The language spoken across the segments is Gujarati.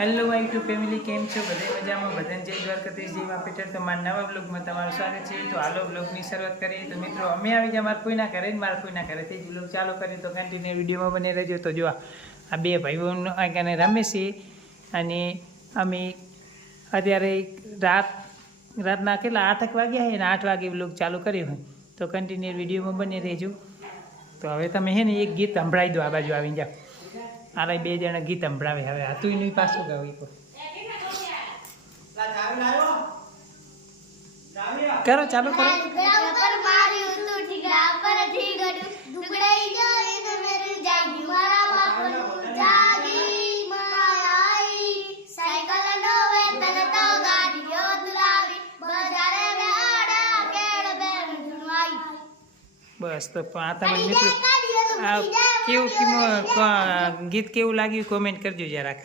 હેલો માય યુટ્યુબ ફેમિલી, કેમ છો? બધા મજામાં? બધાને જય દ્વારકાધીશ, જય મા પીટર. તો મારા નવા બ્લોગમાં તમારું સ્વાગત છે. તો હાલો બ્લોગની શરૂઆત કરીએ. તો મિત્રો, અમે આવી ગયા મારા ફોઈના ઘરે, મારા ફોઈના ઘરેથી જ બ્લોગ ચાલુ કરીએ. તો કન્ટિન્યુ વિડીયોમાં બને રહેજો. તો જો આ બે ભાઈઓ આગળ રમે છે અને અમે અત્યારે રાતના કેટલા 8 વાગ્યા છે ને 8 વાગે બ્લોગ ચાલુ કર્યો હોય. તો કન્ટિન્યુ વિડીયોમાં બને રહેજો. તો હવે તમે છે ને એક ગીત સંભળાવી દો, આ બાજુ આવી જાઓ. આરે બે જણા ગીત સંભળાવે. હવે હતું એનું પાછું ગાવ કરો, ચાલુ કરો. બસ તો આ તમે મિત્રો આ કેવું ગીત કેવું લાગ્યું કોમેન્ટ કરજો જરાક.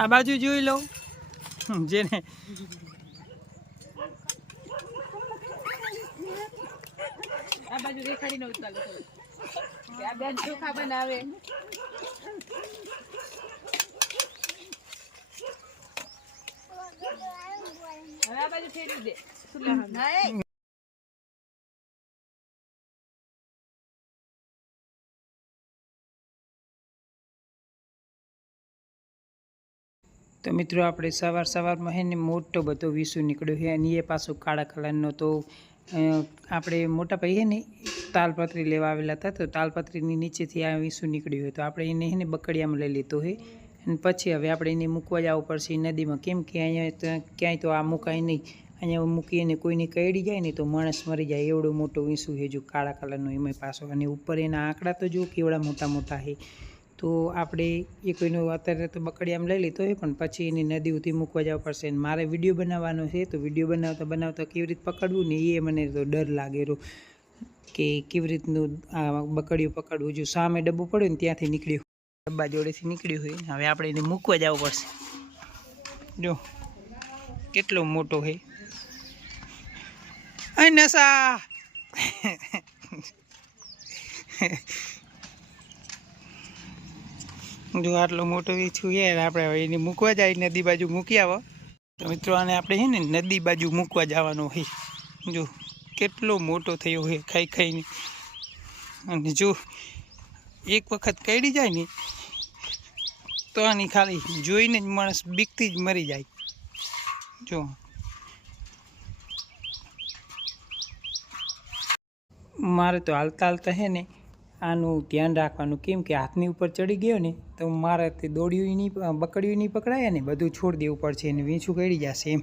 આ બાજુ જોઈ લો જેને આ બાજુ રેખાડીને ઉતારો આ બેન ચોખા બનાવે. હવે આ બાજુ ફેરવી દે. તો મિત્રો આપણે સવારમાં હે ને મોટો બધો વિસુ નીકળ્યો છે અને એ પાછો કાળા કલરનો. તો આપણે મોટા ભાઈ છે ને તાલપત્રી લેવા આવેલા હતા. તો તાલપત્રીની નીચેથી આ વિસુ નીકળ્યું હોય તો આપણે એને છે ને બકડિયામાં લઈ લીધો છે. અને પછી હવે આપણે એને મૂકવા જવું પડશે નદીમાં, કેમ કે અહીંયા ક્યાંય તો આ મુકાય નહીં. અહીંયા મૂકીને કોઈને કરડી જાય ને તો માણસ મરી જાય, એવડો મોટો વિસુ છે જો કાળા કલરનો એમાં પાછો. અને ઉપર એના આંકડા તો જો કેવડા મોટા મોટા છે. તો આપણે એ કોઈનો અત્યારે તો બકડિયામાં લઈ લીધો હોય, પણ પછી એની નદી ઉથી મૂકવા જવા પડશે. અને મારે વિડીયો બનાવવાનો છે. તો વિડીયો બનાવતા કેવી રીતે પકડવું ને એ મને તો ડર લાગેલો કે કેવી રીતનું આ બકડીયું પકડવું. જો સામે ડબ્બો પડ્યો ને ત્યાંથી નીકળ્યું, ડબ્બા જોડેથી નીકળ્યું હોય. હવે આપણે એને મૂકવા જવું પડશે. જો કેટલો મોટો છે. અહીં નસા જો આટલો મોટો વીછું યાર. આપણે હવે એને મૂકવા જાય, નદી બાજુ મૂકી આવો. તો મિત્રો આને આપણે છે ને નદી બાજુ મૂકવા જવાનો હોય. જો કેટલો મોટો થયો હોય ખાઈને. અને જો એક વખત કરડી જાય ને તો આની ખાલી જોઈને જ માણસ બીકથી જ મરી જાય. જો મારે તો હાલતા છે ને આનું ધ્યાન રાખવાનું, કેમ કે હાથની ઉપર ચડી ગયો ને તો મારાથી દોડ્યું નહીં, બકડ્યું નહીં પકડાય ને બધું છોડી દેવું પડશે અને વીંછું કરી જશે એમ.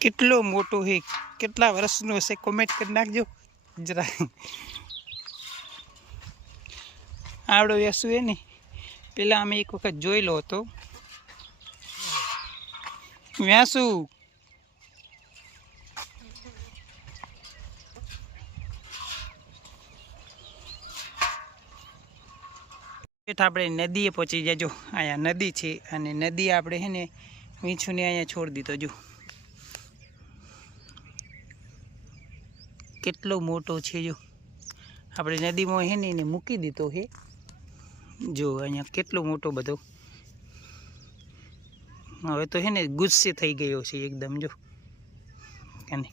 કેટલો મોટો છે, કેટલા વર્ષનો હશે કોમેન્ટ કરી નાખજો જરા. આવડો વેસુ એ ને પેલા અમે એક વખત જોયેલો હતો વ્યાસુ. આપણે નદીએ પહોંચી જજો. અહીંયા નદી છે અને નદી આપણે છે ને વીંછુને અહીંયા છોડી દીધો. જો કેટલો મોટો છે. જો આપણે નદીમાં છે ને એને મૂકી દીધો છે. જો અહીંયા કેટલો મોટો બધો. હવે તો છે ને ગુસ્સે થઈ ગયો છે એકદમ. જો અને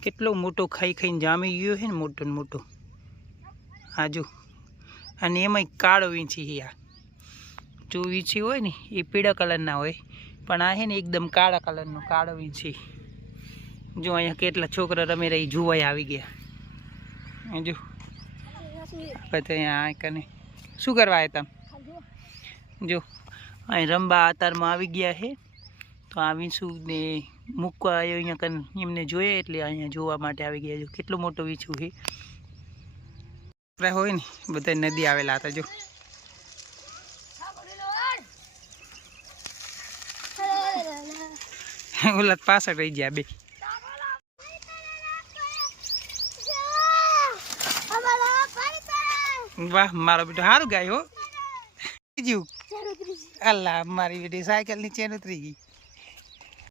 કેટલો મોટો ખાઈને જામી ગયો છે ને મોટો ને મોટો. હા જો, અને એમાંય કાળો વીંછી છે. આ જો વીંછી હોય ને એ પીળા કલરના હોય, પણ આ છે ને એકદમ કાળા કલરનો કાળો વીંછી. જો અહીંયા કેટલા છોકરા રમે રહી જોવાય આવી ગયા. જો પછી અહીંયા કને શું કરવા આવ્યા તમે? જો અહીં રંબા આતારમાં આવી ગયા છે. તો આ વીંછું ને મૂકવા આવ્યો અહીંયા કને, એમને જોઈએ એટલે અહીંયા જોવા માટે આવી ગયા. જો કેટલું મોટું વીંછું છે. હોય ને બધા નદી આવેલા હતા. જો ઓલા પાછળ રહી ગયા બે. વાહ મારો બેટો સારું ગાય હો. અલ્લાહ મારી બેટી સાયકલ ની ચેન ઉતરી ગઈ.